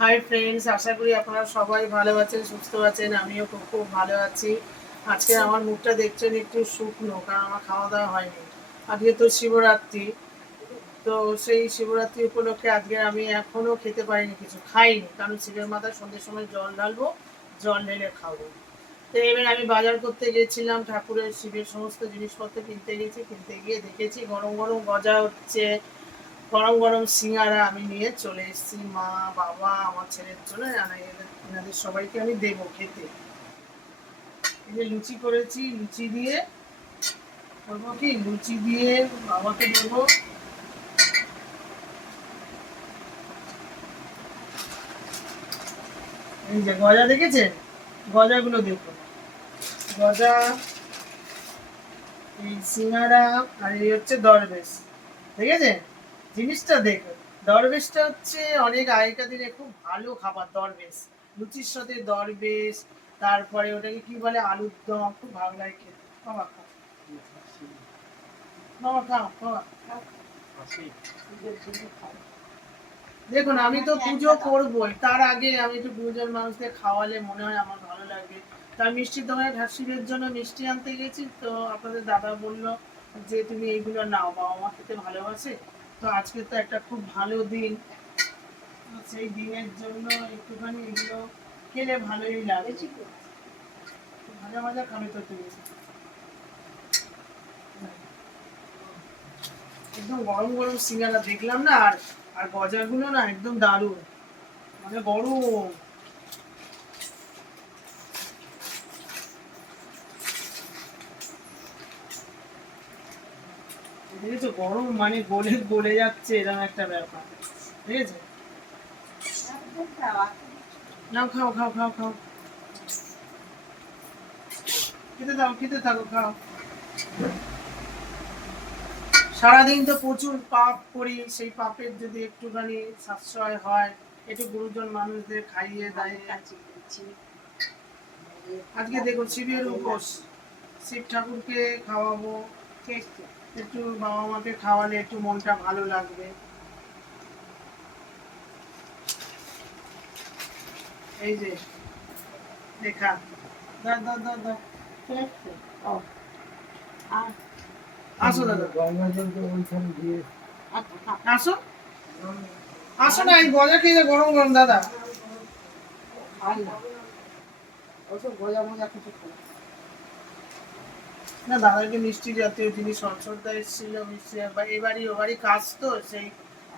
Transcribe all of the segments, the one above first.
Hi friends, আশা করি আপনারা সবাই ভালো আছেন, সুস্থ আছেন। আমিও খুব খুব ভালো আছি। আজকে আমার মুখটা দেখছেন একটু শুকনো, কারণ আমার খাওয়া দাওয়া হয়নি। আজকে তো শিবরাত্রি, তো সেই শিবরাত্রি উপলক্ষে আজকে আমি এখনও খেতে পারিনি, কিছু খাইনি, কারণ শিবের মাথায় সন্ধ্যের সময় জল ঢালবো, জল ঢেলে খাবো। তো এবার আমি বাজার করতে গেছিলাম, ঠাকুরের শিবের সমস্ত জিনিসপত্র কিনতে গেছি। কিনতে গিয়ে দেখেছি গরম গরম গজা হচ্ছে, গরম গরম সিঙ্গারা আমি নিয়ে চলে এসেছি। মা, বাবা, আমার ছেলের জন্য এনাদের সবাইকে আমি দেবো খেতে। এই যে লুচি করেছি, লুচি দিয়ে করবো কি, লুচি দিয়ে বাবাকে দেবো। এই যে গজা দেখেছেন, গজাগুলো দেখুন, গজা, এই সিঙ্গারা, আর এই হচ্ছে দরবেশ। দেখেছেন জিনিসটা দেখুন। দরবেশটা হচ্ছে অনেক আগেকার দিনে খুব ভালো খাবার, দরবেশ। লুচির সাথে দরবেশ, তারপরে ওটাকে কি বলে, আলুর দম, খুব ভালো লাগে খেতে। বাবা খাও, বাবা খাও, বাবা খাও। দেখুন, আমি তো পুজো করবোই, তার আগে আমি একটু গুরুজন মানুষদের খাওয়ালে মনে হয় আমার ভালো লাগবে। তার মিষ্টির দোকানে শিবের জন্য মিষ্টি আনতে গেছি, তো আপনাদের দাদা বলল যে তুমি এইগুলো নাও, বাবা মা খেতে ভালোবাসে। তো আজকে তো একটা খুব ভালো দিন, তো সেই দিনের জন্য একটুখানি এগুলো খেলে ভালোই লাগে। ভাজা ভাজা খাবে তো তুমি, একদম গরম গরম সিঙ্গারা দেখলাম না, আর আর গজাগুলো না একদম দারুণ, মানে গরম। দেখেছো, গরম মানে গলে গলে যাচ্ছে, এরকম একটা ব্যাপার। ঠিক আছে, নাও খাও খাও খাও খাও, খেতে দাও, খেতে থাকো, খাও। সারাদিন তো প্রচুর পাপ করি, সেই পাপের যদি একটুখানি সাশ্রয় হয়, একটু গুরুজন মানুষদের খাইয়ে দাইয়ে। আজকে দেখো শিবের উপোস, শিব ঠাকুরকে খাওয়াবো, একটু বাবা মাকে খাওয়ালে একটু মনটা ভালো লাগবে। এই যে দেখা, দাও দাও দাও দাও, আসো দাদা, আসো, আসো না, এই গজা খেয়ে গরম গরম দাদা। না, দাদাকে মিষ্টি জাতীয় জিনিস, অঞ্চলটা এসেছিল মিষ্টি, এবারই ওবারই কাজ তো সেই,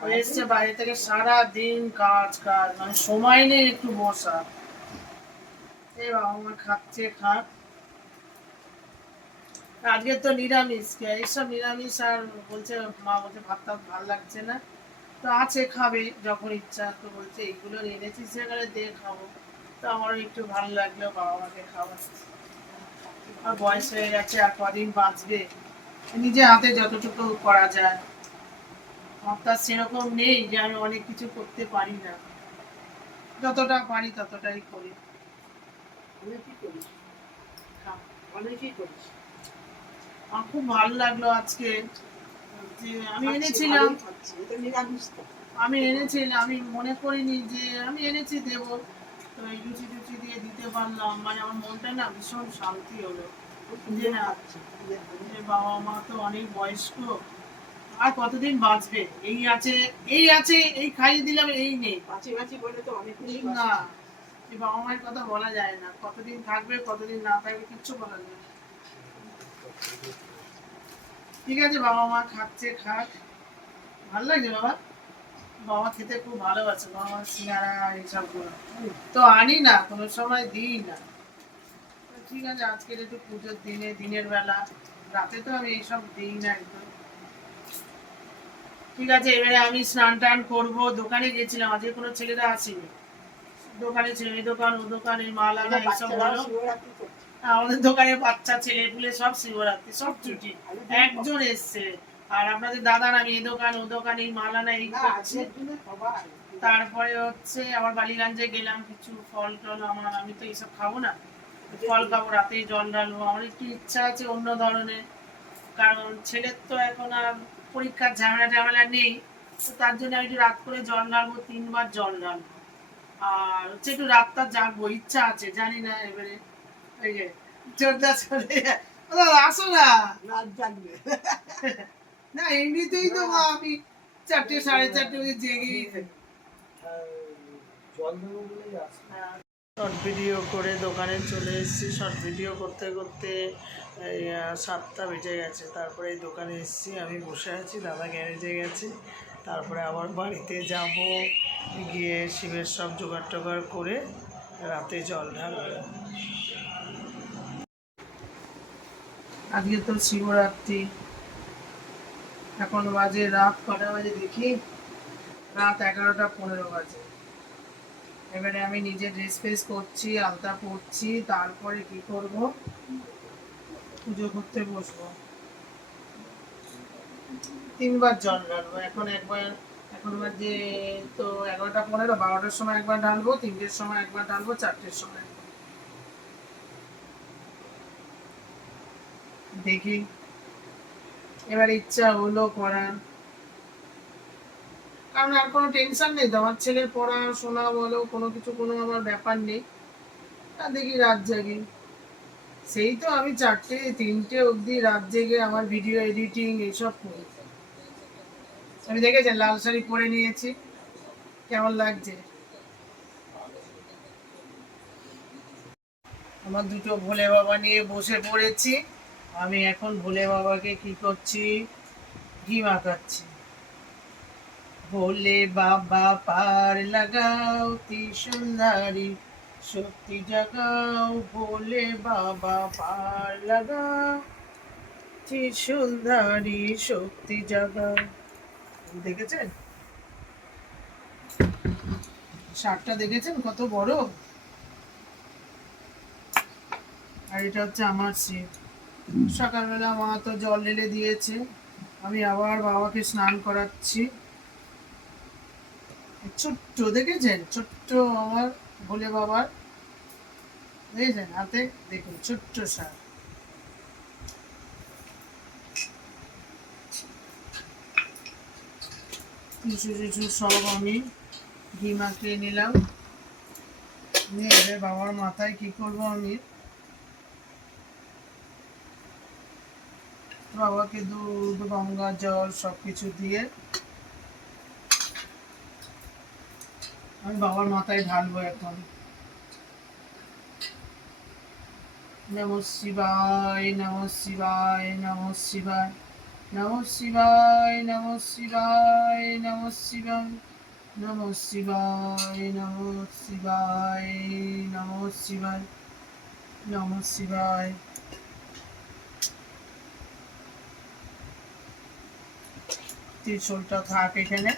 ও এসছে বাইরে থেকে, সারা দিন কাজ কাজ, মানে সময় নেই একটু বসা। এই বাবা মা খাচ্ছে, খাক। আজকে তো নিরামিষ, এইসব নিরামিষ, আর বলছে, মা বলছে ভাত টাত ভালো লাগছে না, তো আছে খাবে যখন ইচ্ছা, তো বলছে এইগুলো এনেছি সেখানে দিয়ে খাবো। তো আমারও একটু ভালো লাগলো, বাবা মাকে খাওয়াচ্ছি। আর বয়স হয়ে গেছে, আর কদিন বাঁচবে, নিজে হাতে যতটুকু করা যায়। আমার সেরকম নেই যে আমি অনেক কিছু করতে পারি না, যতটা পারি ততটাই করি। আমার খুব ভালো লাগলো আজকে, যে আমি এনেছিলাম, আমি মনে করিনি যে আমি এনেছি দেবো, তো এই লুচি টুচি দিয়ে দিতে পারলাম, মানে আমার মনটা না ভীষণ শান্তি হলো। যে না, যে বাবা মা তো অনেক বয়স্ক, আর কতদিন বাঁচবে, এই আছে, এই আছে, এই খাইয়ে দিলাম, এই নেই, না, এই বাবা মায়ের কথা বলা যায় না, কতদিন থাকবে কতদিন না থাকবে কিচ্ছু বলা যায় না। ঠিক আছে, বাবা মা খাচ্ছে, খাক, ভালো লাগছে বাবা। বাবা খেতে খুব ভালোবাসে, বাবা সিঙ্গারা এইসব গুলো তো আনি না, কোনো সময় দিই না। তো ঠিক আছে, আজকের একটু পুজোর দিনে, দিনের বেলা, রাতে তো আমি এইসব দিই না একদম। ঠিক আছে, এবারে আমি স্নান টান করবো, দোকানে গেছিলাম, আজকে কোনো ছেলেরা আসেনি, দোকানে ছিল, এই দোকান ও দোকান, এই মাল আনা এইসব হলো। আমাদের দোকানে বাচ্চা ছেলে পুলে সব শিবরাত্রি, সব ছুটি, একজন এসছে। আর আপনাদের দাদার আমি এই দোকান ও দোকান, এই মাল আনা এই করছি। তারপরে হচ্ছে আবার বালিগঞ্জে গেলাম, কিছু ফল টল, আমি তো এইসব খাবো না, ফল খাবো, রাতে জল ঢালবো, আমার একটু ইচ্ছা আছে অন্য ধরনের, কারণ ছেলের তো এখন আর পরীক্ষার ঝামেলা টামেলা নেই, তো তার জন্য আমি একটু রাত করে জল ঢালবো, 3 বার জল ঢালবো। আর হচ্ছে একটু রাতটা জাগবো, ইচ্ছা আছে, জানি না এবারে। এই যে চোরটা চলে আসো না, রাত জাগবে না এমনিতেই তো মা আমি 4টে 4:30 ওই জেগেই থাকি। জল দেবো বলেই আসি। শর্ট ভিডিও করে দোকানে চলে এসেছি। শর্ট ভিডিও করতে করতে 7টা বেজে গেছে। তারপরে এই দোকানে এসেছি, আমি বসে আছি, দাদা গ্যারেজে গেছে। তারপরে আবার বাড়িতে যাব, গিয়ে শিবের সব জোগাড় টোগাড় করে রাতে জল ঢালবে। আজকে তো শিবরাত্রি, এখন বাজে রাত কটা বাজে দেখি, রাত 11টা 15 বাজে। এবারে আমি নিজে ড্রেস ফ্রেস করছি, আলতা পরছি, তারপরে কি করব, পুজো করতে বসবো। 3বার জল ঢালবো, এখন একবার, এখন বাজে তো 11টা 15, 12টার সময় একবার ঢালবো, 3টের সময় একবার ঢালবো, 4টের সময় একবার। দেখি, এবার ইচ্ছা হলো করার, কারণ আর কোনো টেনশন নেই তো, আমার ছেলের পড়াশোনা বলো কোনো কিছু, কোনো আমার ব্যাপার নেই। আর দেখি রাত জাগি, সেই তো আমি 4টে 3টে অবধি রাত জেগে আমার ভিডিও এডিটিং এইসব করি। আমি দেখেছেন লাল শাড়ি পরে নিয়েছি, কেমন লাগছে? আমার দুটো ভোলে বাবা নিয়ে বসে পড়েছি। আমি এখন ভোলে বাবাকে কি করছি, ঘি মাখাচ্ছি। ভোলে বাবা পার লাগাও ত্রিশূলধারী শক্তি জাগাও, ভোলে বাবা পার লাগাও ত্রিশূলধারী শক্তি জাগাও। দেখেছেন শার্টটা, দেখেছেন কত বড়? আর এটা হচ্ছে আমার শিব। সকালবেলা মা তো জল ঢেলে দিয়েছে, আমি আবার বাবাকে স্নান করাচ্ছি। ছোট্ট দেখেছেন, ছোট্ট আমার ভোলে বাবার, দেখেছেন হাতে, দেখুন ছোট্ট সার। টিসু টিসু সব আমি ঘি মাখিয়ে নিলাম, নিয়ে এবার বাবার মাথায় কি করব, আমি বাবাকে দুধ গঙ্গা জল সব কিছু দিয়ে আমি বাবার মাথায় ঢালবো এখন। নমঃ শিবায় নমঃ শিবায় নমঃ শিবায় নমঃ শিবায় নমঃ শিবায় নমঃ শিবায় নমঃ শিবায় নমঃ শিবায় নমঃ শিবায় নমঃ শিবায়। ত্রিশূলটা থাক এখানে,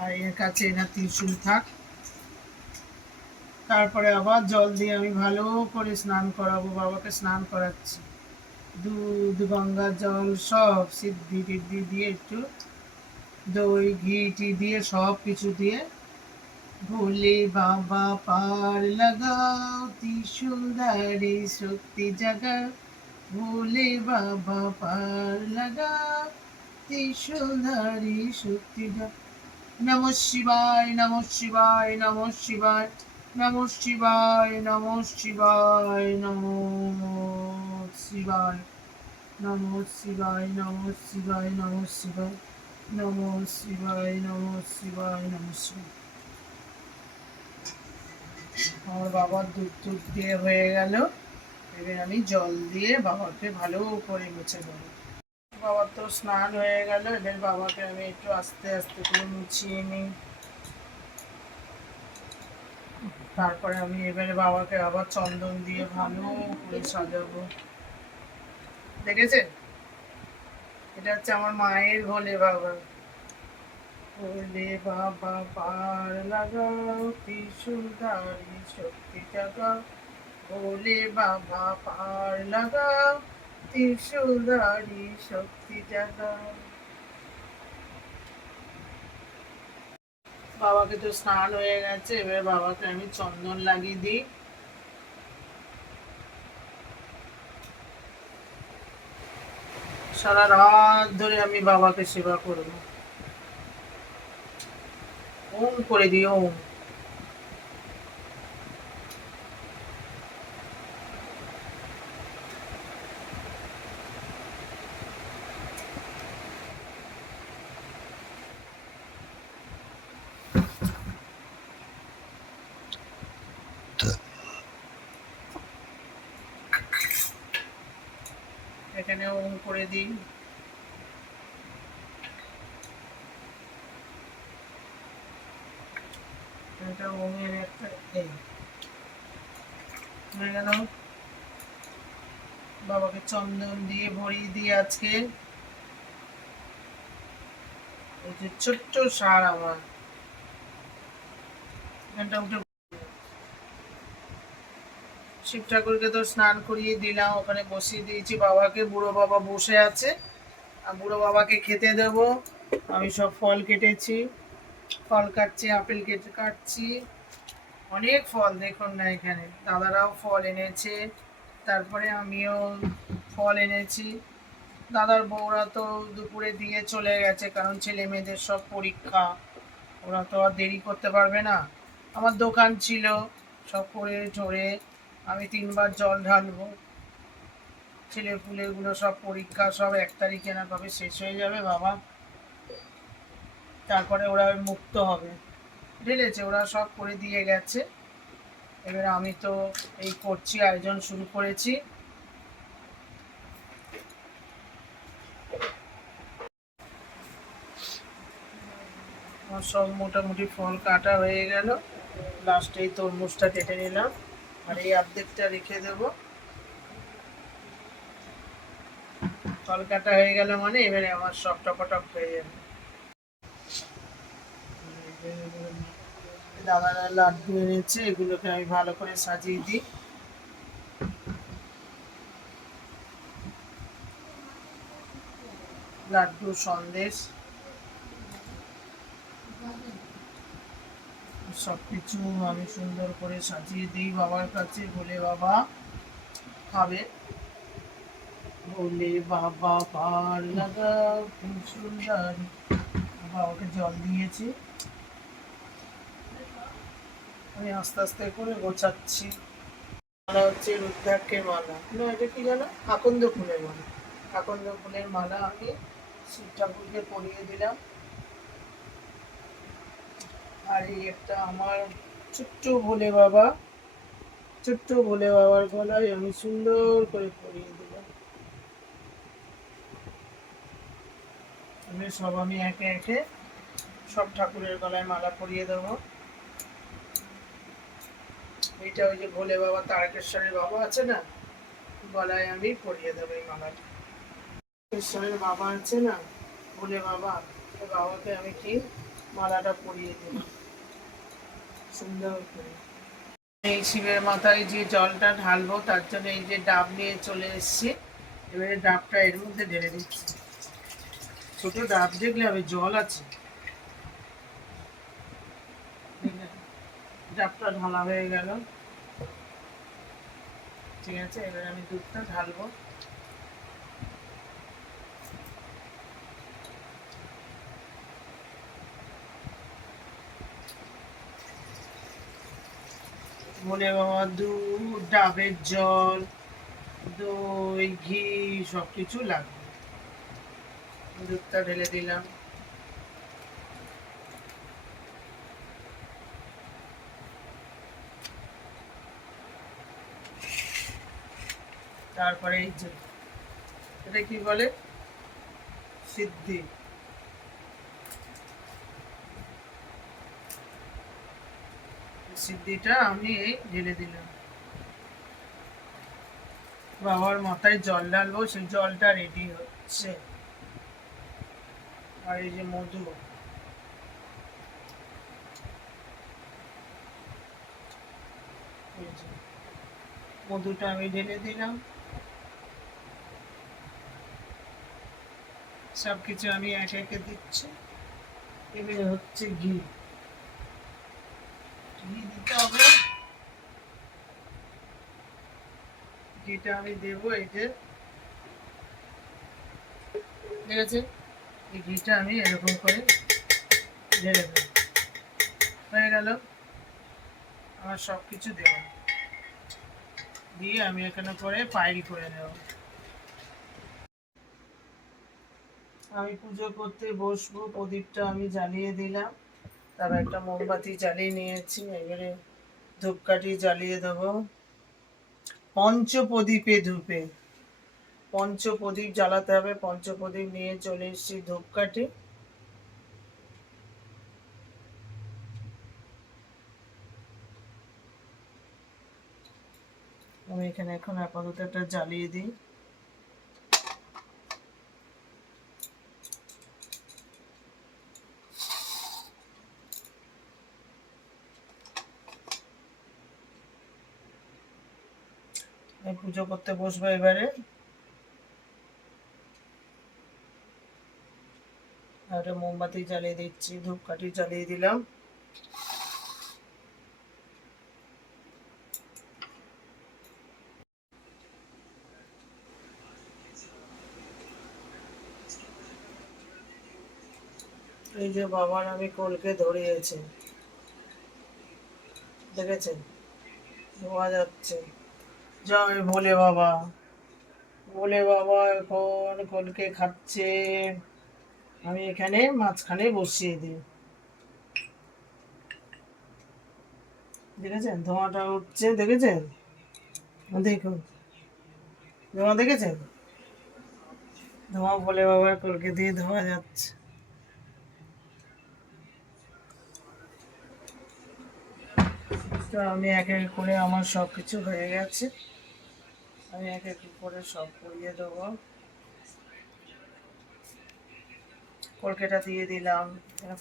আর এর কাছে এনার ত্রিশূল থাক। তারপরে আবার জল দিয়ে আমি ভালো করে স্নান করাবো, বাবাকে স্নান করাচ্ছি। দুধ গঙ্গা জল সব সিদ্ধি টিদ্ধি দিয়ে, একটু দই ঘি টি দিয়ে সব কিছু দিয়ে, ভোলে বাবা পার লাগাও ত্রিশূলধারী শক্তি জাগা, ভোলে বাবা পার লাগাও ত্রিশূলধারী শক্তি জাগা। নমঃ শিবায় নমঃ শিবায় নমঃ শিবায় নমঃ শিবায় নমঃ শিবায় নমঃ শিবায় নমঃ শিবায় নমঃ শিবায় নমঃ শিবায় নমঃ শিবায় নমঃ শিবায় নমঃ শিবায়। আমার বাবার দুধ দুধ দিয়ে হয়ে গেল, এবার আমি জল দিয়ে বাবাকে ভালো করে মুছে দেবো। বাবার তো স্নান হয়ে গেল, এবার বাবাকে আমি একটু আস্তে আস্তে করে মুছিয়ে নিই। তারপরে আমি এবারে বাবাকে আবার চন্দন দিয়ে ভালো করে সাজাবো। দেখেছেন, এটা হচ্ছে আমার মায়ের ভোলে বাবা। ভোলে বাবা পার লাগাও ত্রিশূলধারী শক্তি জাগাও, ভোলে বাবা পার লাগাও ত্রিশূলধারী শক্তি জাগাও। বাবাকে তো স্নান হয়ে গেছে, এবার বাবাকে আমি চন্দন লাগিয়ে দিই। সারা রাত ধরে আমি বাবাকে সেবা করব, ওম করে দিই ওম। এখানে ওম করে দিই। এটা ওমের একটা এই হয়ে গেল। বাবাকে চন্দন দিয়ে ভরিয়ে দিয়ে আজকে এই যে ছোট্ট সার আমার এখানটা উঠে শিব ঠাকুরকে তো স্নান করিয়ে দিলাম, ওখানে বসিয়ে দিয়েছি বাবাকে। বুড়ো বাবা বসে আছে, আর বুড়ো বাবাকে খেতে দেব। আমি সব ফল কেটেছি, ফল কাটছি, আপেল কেটে কাটছি, অনেক ফল দেখুন না এখানে। দাদারাও ফল এনেছে, তারপরে আমিও ফল এনেছি। দাদার বউরা তো দুপুরে দিয়ে চলে গেছে, কারণ ছেলে মেয়েদের সব পরীক্ষা, ওরা তো আর দেরি করতে পারবে না। আমার দোকান ছিল, সব করে ঝরে আমি 3বার জল ঢালবো। ছেলে পুলেগুলো সব পরীক্ষা, সব 1 তারিখে না কবে শেষ হয়ে যাবে বাবা, তারপরে ওরা মুক্ত হবে। ঢেলেছে, ওরা সব করে দিয়ে গেছে। এবার আমি তো এই করছি, আয়োজন শুরু করেছি। আমার সব মোটামুটি ফল কাটা হয়ে গেল, লাস্টে এই তরমুজটা কেটে নিলাম, আর এই অর্ধেকটা রেখে দেব। ফল কাটা হয়ে গেল মানে এবারে আমার সব টপাটপ হয়ে যাবে। দাদারা লাড্ডু এনেছে, এগুলোকে আমি ভালো করে সাজিয়ে দিই। লাড্ডু, সন্দেশ সবকিছু আমি সুন্দর করে সাজিয়ে দিই বাবার কাছে। বলে বাবা খাবে, বলে বাবা পার লাগা খুব সুন্দর। বাবাকে জল দিয়েছি, আমি আস্তে আস্তে করে গোছাচ্ছি। মালা হচ্ছে রুদ্রাক্ষের মালা, না এটা কি জানো, আকন্দ ফুলের মালা। আকন্দ ফুলের মালা আমি শিব ঠাকুরকে পরিয়ে দিলাম। আর এই একটা আমার ছোট্ট ভোলে বাবা, ছোট্ট ভোলে বাবার গলায় আমি সুন্দর করে পরিয়ে দিলাম। আমি একে একে সব ঠাকুরের গলায় মালা পরিয়ে দেবো। এইটা ওই যে ভোলে বাবা, তারকেশ্বরের বাবা আছে না, গলায় আমি পরিয়ে দেবো এই মালাটা। তারকেশ্বরের বাবা আছে না, ভোলে বাবা, বাবাকে আমি কি মালাটা পরিয়ে দেবো সুন্দর করে। এই শিবের মাথায় যে জলটা ঢালবো, তার জন্য এই যে ডাব নিয়ে চলে এসেছি। এবারে ডাবটা এর মধ্যে ঢেলে দিচ্ছি। ছোট ডাব দেখলে হবে, জল আছে। ডাবটা ঢালা হয়ে গেল, ঠিক আছে। এবার আমি দুধটা ঢালবো। বলে বাবা দুধ, ডাবের জল, দই, ঘি সবকিছু লাগবে। দুধটা ঢেলে দিলাম। তারপরে এই যে এটা কি বলে, সিদ্ধি, সিদ্ধিটা আমি এই ঢেলে দিলাম। বাবার মাথায় জল ঢালবো, সেই জলটা রেডি হচ্ছে। আর এই যে মধু, মধুটা আমি ঢেলে দিলাম। সবকিছু আমি একে একে দিচ্ছি। এবারে হচ্ছে ঘি, ঘি দিতে হবে। ঘিটা আমি দেবো, এই যে ঠিক আছে, এই ঘিটা আমি এরকম করে ঢেলে দেবো। হয়ে গেল আমার সব কিছু দেওয়া, দিয়ে আমি এখানে করে পায়েরি করে নেব। আমি পুজো করতে বসবো, প্রদীপটা আমি জ্বালিয়ে দিলাম, তারপর একটা মোমবাতি জ্বালিয়ে নিয়েছি। এবারে ধূপকাঠি জ্বালিয়ে দেবো পঞ্চপ্রদীপে ধূপে। পঞ্চপ্রদীপ জ্বালাতে হবে। পঞ্চপ্রদীপ নিয়ে চলে এসেছি ধূপকাঠি। আমি এখানে এখন আপাতত একটা জ্বালিয়ে দিই। আমি পুজো করতে বসবো এবারে। একটা মোমবাতি জ্বালিয়ে দিচ্ছি, ধূপকাঠি জ্বালিয়ে দিলাম। এই যে বাবার আমি কলকে ধরিয়েছি, দেখেছেন, ধোয়া যাচ্ছে। জয় ভোলে বাবা। ভোলে বাবা এখন কলকে খাচ্ছে, আমি এখানে মাঝখানে বসিয়ে দিই। দেখেছেন ধোঁয়াটা উঠছে, দেখেছেন, দেখুন ধোঁয়া দেখেছেন, ধোঁয়া ভোলে বাবার কলকে দিয়ে ধোয়া যাচ্ছে। তো আমি এক এক করে আমার সব কিছু হয়ে গেছে, আমি এক এক করে সব পরিয়ে দেবো। কলকেটা দিয়ে দিলাম,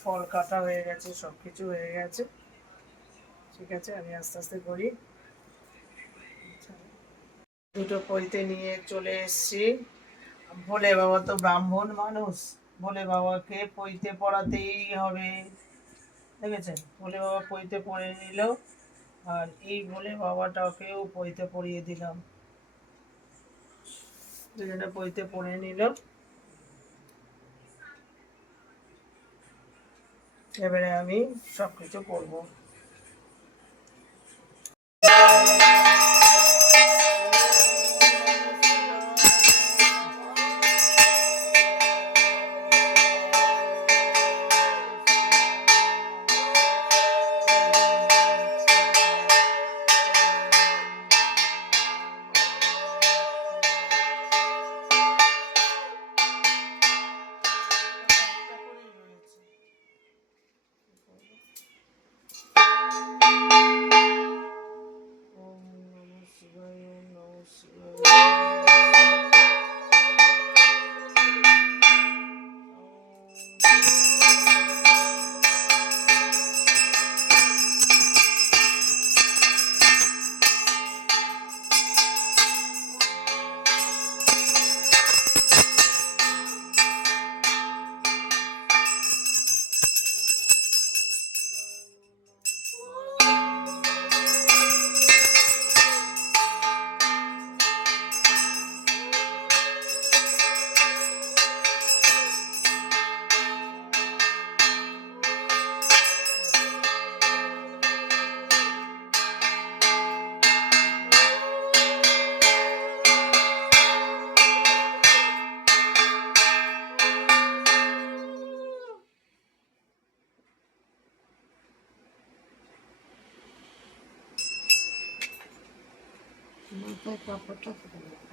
ফল কাটা হয়ে গেছে, সব কিছু হয়ে গেছে। ঠিক আছে, আমি আস্তে আস্তে করি। দুটো পইতে নিয়ে চলে এসছি। ভোলে বাবা তো ব্রাহ্মণ মানুষ, ভোলে বাবাকে পইতে পড়াতেই হবে। দেখেছেন, ভোলে বাবা পইতে পড়ে নিল, আর এই ভোলে বাবাটাকেও পইতে পড়িয়ে দিলাম। দুজনে পইতে পড়ে নিল। এবারে আমি সব কিছু করবো। মাথায় কাপড়টা ফেলে দাও।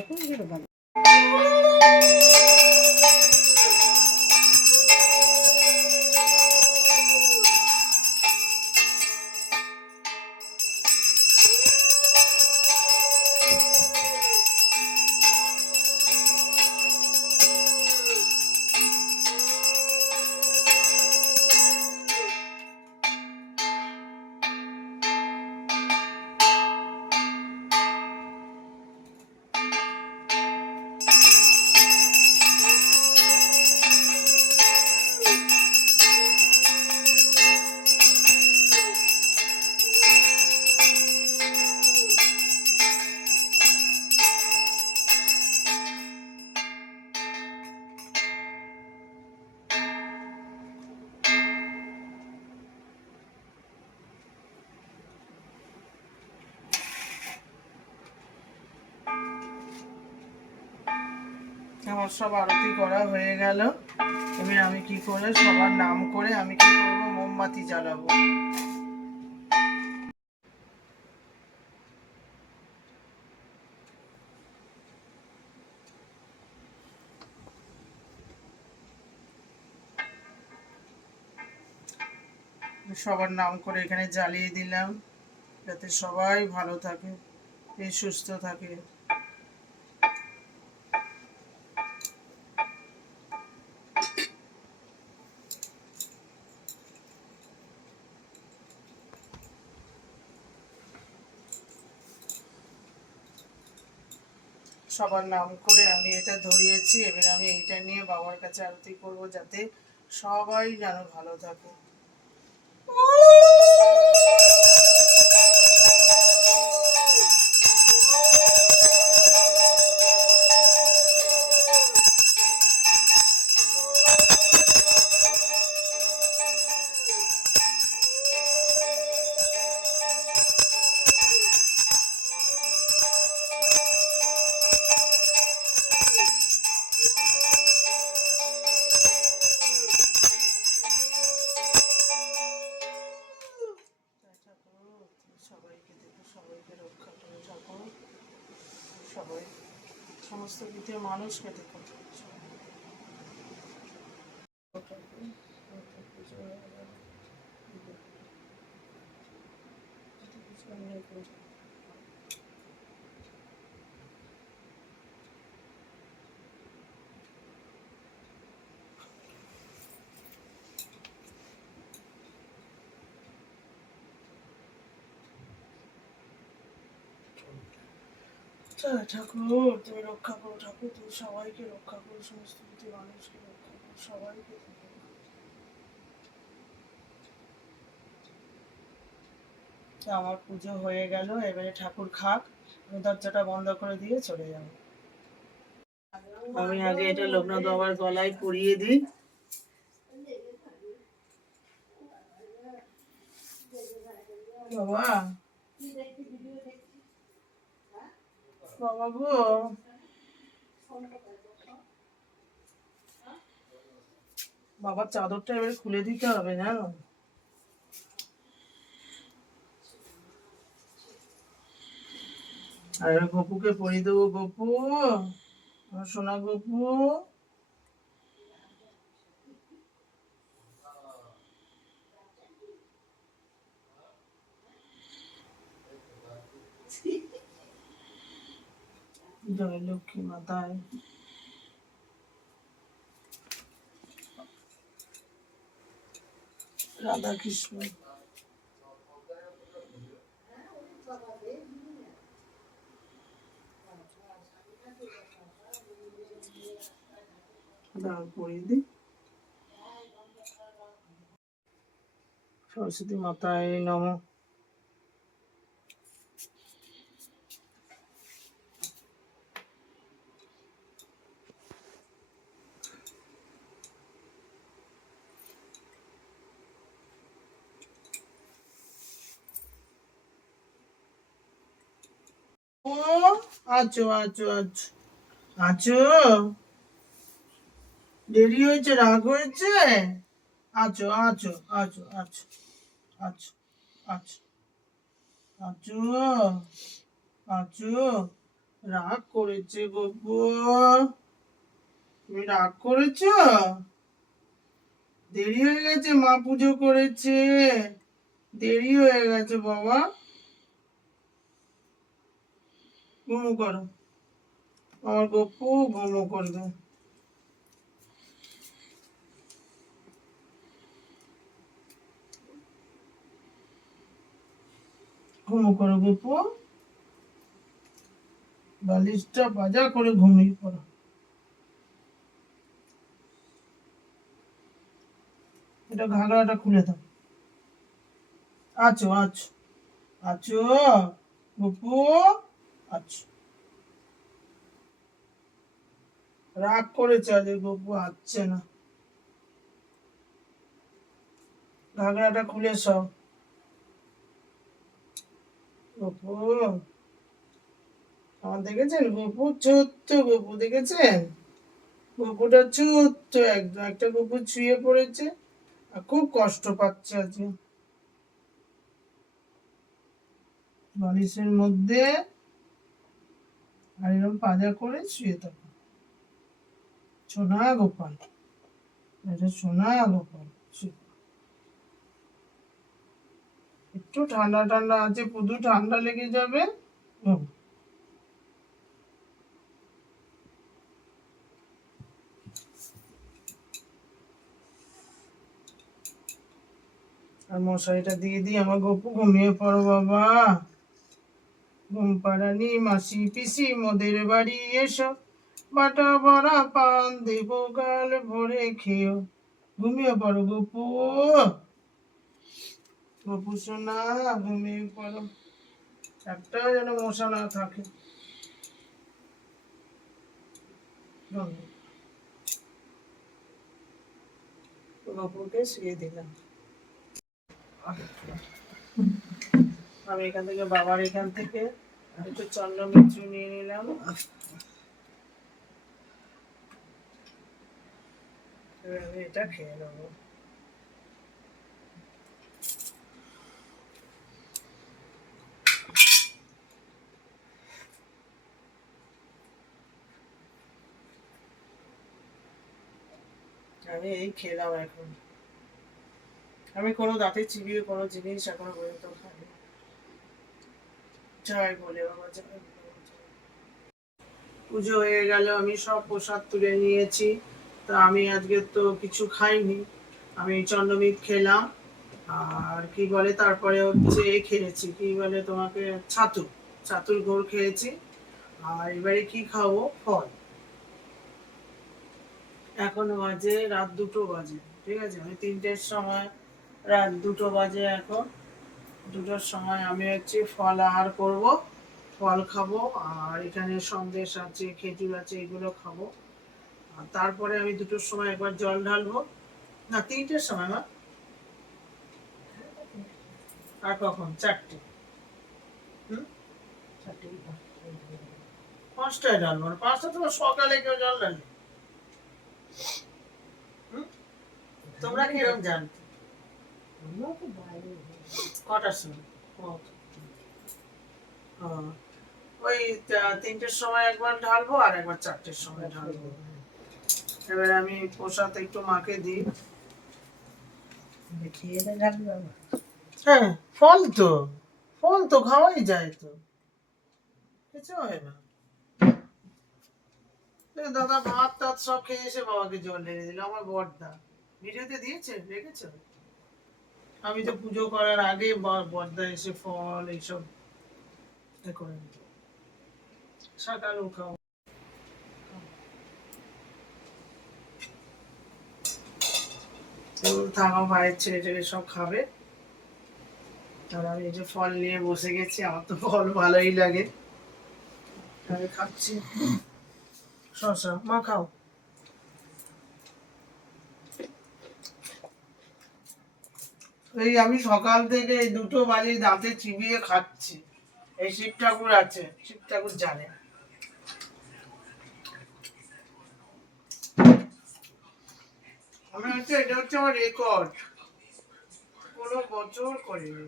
থাকুন, ভালো। আমার সব আরতি করা হয়ে গেল। এবার আমি কি করে সবার নাম করে আমি কি করবো, মোমবাতি জ্বালাবো। সবার নাম করে এখানে জ্বালিয়ে দিলাম, যাতে সবাই ভালো থাকে, সুস্থ থাকে। সবার নাম করে আমি এটা ধরিয়েছি। এবার আমি এইটা নিয়ে বাবার কাছে আরতি করবো, যাতে সবাই যেন ভালো থাকে। সবাইকে দেখো, সবাইকে রক্ষা করে থাকো, সবাই সমস্ত পৃথিবীর মানুষকে দেখো। ঠাকুর তুমি রক্ষা করো, ঠাকুর তুমি সবাইকে রক্ষা করো, সমস্ত পৃথিবীর মানুষকে রক্ষা করো, সবাইকে। আমার পুজো হয়ে গেল, এবারে ঠাকুর খাক, আমি দরজাটা বন্ধ করে দিয়ে চলে যাব। আমি আগে এটা লোকনাথ বাবার গলায় পরিয়ে দিই। বাবা, বাবা গো, বাবার চাদরটা এবারে খুলে দিতে হবে, জানো। আর গপুকে পরিয়ে দেবো। গপু, আমার সোনা গপু। জয় লক্ষ্মী মাতায়। রাধা কৃষ্ণ। পরিয়ে দিই। সরস্বতী মাতায় নমঃ। ও আছো আছো আছো আছো, দেরি হয়েছে, রাগ হয়েছে? আছো আছো আছো আছো আছো আছো আছো আছো রাগ করেছে গপু, তুমি রাগ করেছ? দেরি হয়ে গেছে, মা পুজো করেছে, দেরি হয়ে গেছে বাবা। ঘুমো করো, আমার গপু ঘুমো করবে। ঘুমো করো গপু, বালিশটা বাজা করে ঘুমিয়ে পড়ো। এটা ঘাগড়াটা খুলে দাও। আছো আছো আছো গপু, আছো। রাগ করেছে আজ গপু, আসছে না। ঘাগড়াটা খুলে সব। গপু, আমার দেখেছেন গপু, ছোট্ট গপু দেখেছেন? গপুটা ছোট্ট একদম, একটা গপু শুয়ে পড়েছে আর খুব কষ্ট পাচ্ছে আজকে বালিশের মধ্যে, আর এরকম পাজা করে শুয়ে থাকে। সোনা গোপাল, এটা সোনা গোপাল। একটু ঠান্ডা ঠান্ডা আছে, পুরো ঠান্ডা লেগে যাবে। হুম। আর মশারিটা দিয়ে দিই, আমার গপু ঘুমিয়ে পড়ো বাবা। ঘুম পাড়ানি মাসি পিসি মোদের বাড়ি এসো, বাটা বড়া পান দেবো গাল ভরে খেয়েও। ঘুমিয়ে পড়ো গপু, গপু সোনা ঘুমিয়ে পড়ো, একটাও যেন মশা না থাকে। গপুকে শুয়ে দিলাম। আমি এখান থেকে বাবার এখান থেকে একটু চন্দ্রমিত্র নিয়ে নিলাম, এবার আমি এটা খেয়ে নেবো। আমি এই খেলাম এখন, আমি কোনো দাঁতে চিবিয়ে কোনো জিনিস এখনো পর্যন্ত খাইনি। জয় বলে বাবা, জয় বলে বাবা, জয়। পুজো হয়ে গেল, আমি সব প্রসাদ তুলে নিয়েছি। তা আমি আজকে তো কিছু খাইনি, আমি চন্দ্রমিত খেলাম, আর কি বলে তারপরে হচ্ছে এ খেয়েছি, কি বলে তোমাকে, ছাতু, ছাতুর গুড় খেয়েছি। আর এবারে কি খাবো, ফল। এখনো বাজে রাত 2টো বাজে, ঠিক আছে, আমি 3টের সময়, রাত 2টো বাজে এখন। 2টোর সময় আমি হচ্ছে ফল আহার করব, ফল খাবো, আর এখানে সন্দেশ আছে, খেজুর আছে, এগুলো খাবো। আর তারপরে আমি 2টোর সময় একবার জল ঢালবো, না 3টের সময় না, আর কখন 4টে, হুম, 5টায় ঢালবো না, 5টা তোমার সকালে কেউ জল ঢালে? হুম? তোমরা কিরম জানতো? কটার সময়? ও, ও, ওই 3টের সময় একবার ঢালবো আর একবার 4টের সময় ঢালবো। এবার আমি প্রসাদ একটু মাকে দিই। হ্যাঁ, ফল তো, ফল তো খাওয়াই যায় তো, কিছু হয় না। দাদা ভাত টাত সব খেয়ে এসে বাবাকে জল ঢেলে দিল, আমার বড়দা ভিডিওতে দিয়েছে, দেখেছো? আমি তো পুজো করার আগে বড়দা এসে ফল এইসব এ করে নিত। সকালেও খাও, থামা ভাইয়ের ছেলে টেলে সব খাবে। আর আমি এই যে ফল নিয়ে বসে গেছি, আমার তো ফল ভালোই লাগে, আমি খাচ্ছি। শশা মা খাও। এই আমি সকাল থেকে এই 2টো বাজে দাঁতে চিবিয়ে খাচ্ছি। এই শিব ঠাকুর আছে, শিব ঠাকুর জানে। আমি হচ্ছে, এটা হচ্ছে আমার রেকর্ড, কোনো বছর করিনি।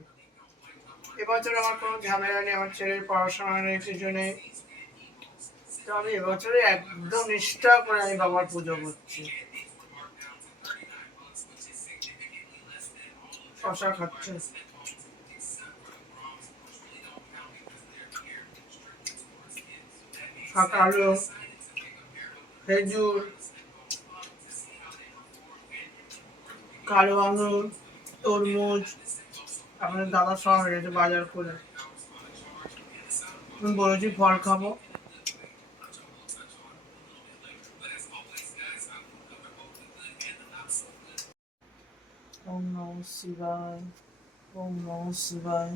এবছর আমার কোনো ঝামেলা নেই, আমার ছেলের পড়াশোনা নেই, কিছু নেই, তো আমি এবছরে একদম নিষ্ঠা করে আমি বাবার পুজো করছি। শশা খাচ্ছে, কালো খেজুর, কালো আঙুর, তরমুজ। আমাদের দাদা সব হয়ে গেছে বাজার করে। আমি বলেছি ফল খাবো। ওম নমঃ শিবায়, ওম নমঃ শিবায়।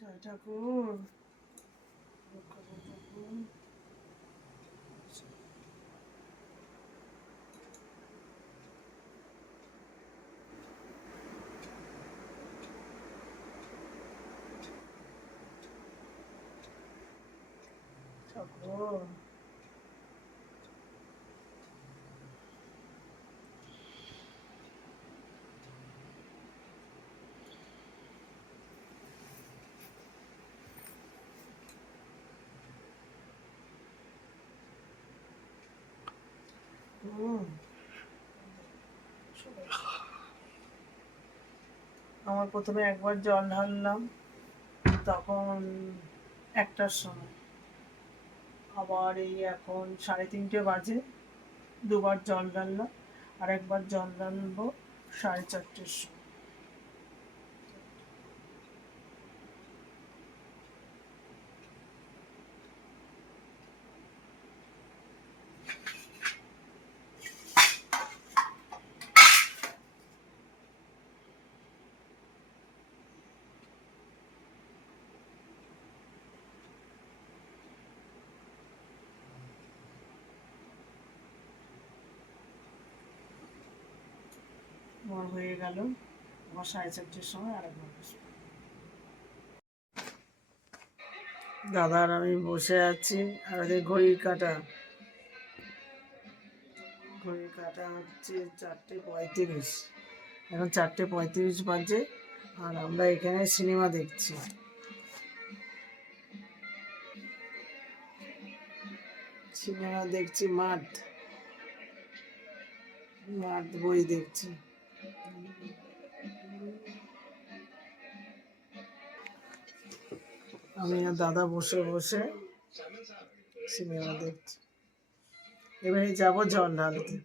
জয় ঠাকুর। ঠাকুর আমার প্রথমে একবার জল ঢাললাম, তখন 1টার সময়। আবার এই এখন 3:30 বাজে, দুবার জল ঢাললাম। আর একবার জল ঢালবো 4:30-এর সময়। আমার হয়ে গেল। আমার 4:30-এর সময় আরেকবার বসবো। দাদা আর আমি বসে আছি, আর ওদের ঘড়ির কাঁটা হচ্ছে 4:35। এখন 4:35 বাজে, আর আমরা এখানে সিনেমা দেখছি। সিনেমা দেখছি মাঠ বই দেখছি। আমি আর দাদা বসে বসে সিনেমা দেখছি। এবারে যাবো জল ঢালতে।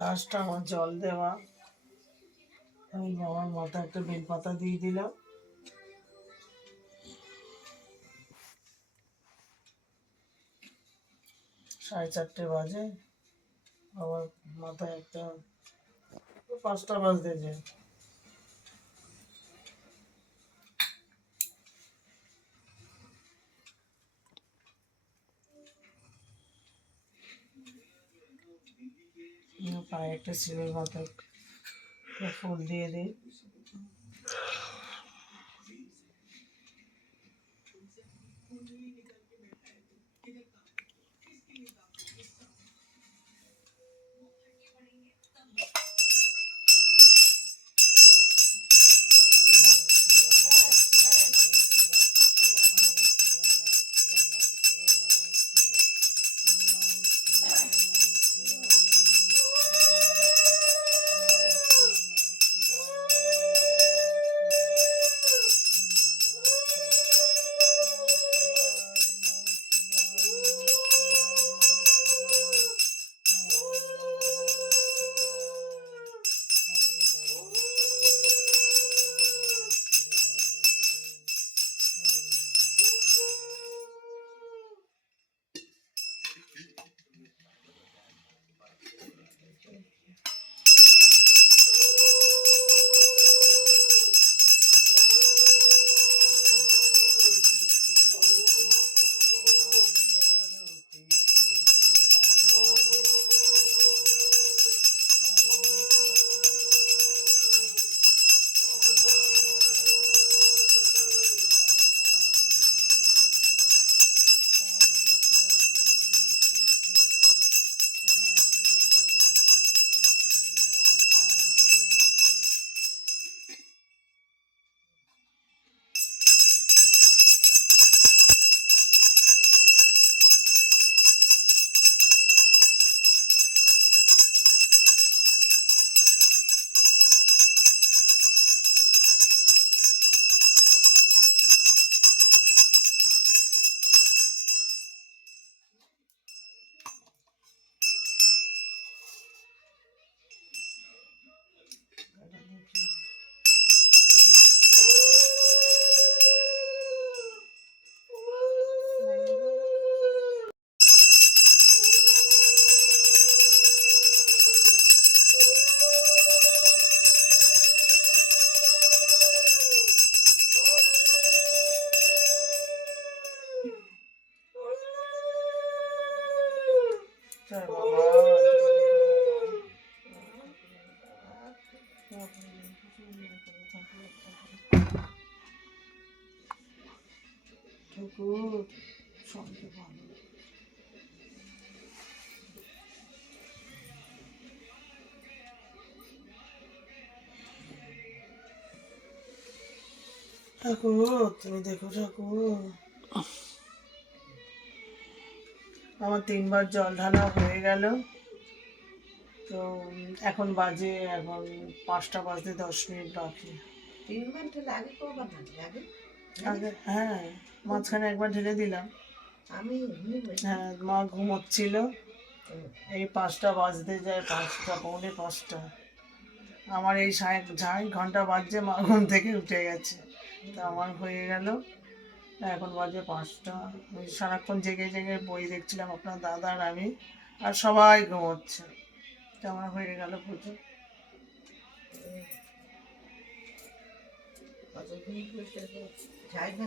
লাস্ট আমার জল দেওয়া, আমি বাবার মাথায় একটা বেলপাতা দিয়ে দিলাম। সাড়ে 4টে বাজে, আবার মাথায় একটা 5টা বাজতে যায়। পায়ে একটা সিমের মাথায় ফুল দিয়ে দিই। ঠাকুর সবই ভালো। ঠাকুর তুমি দেখো ঠাকুর। আমার 3বার জল ঢালা হয়ে গেল। তো এখন বাজে 5টা বাজতে 10 মিনিট বাকি। 3বার ঢেলে আগে কবার ঢালি আগে? আগে হ্যাঁ, মাঝখানে একবার ঢেলে দিলাম। আমি হ্যাঁ, মা ঘুমোচ্ছিল। এই 5টা বাজতে যায়, 5টা পৌনে 5টা। আমার এই 4.5 ঘন্টা বাজছে, মা ঘুম থেকে উঠে গেছে। তা আমার হয়ে গেল। এখন বাজে 5টা। ওই সারাক্ষণ জেগে জেগে বই দেখছিলাম, আপনার দাদা আর আমি, আর সবাই ঘুমোচ্ছে। তা আমার হয়ে গেল পুজো। কতদিন যাই না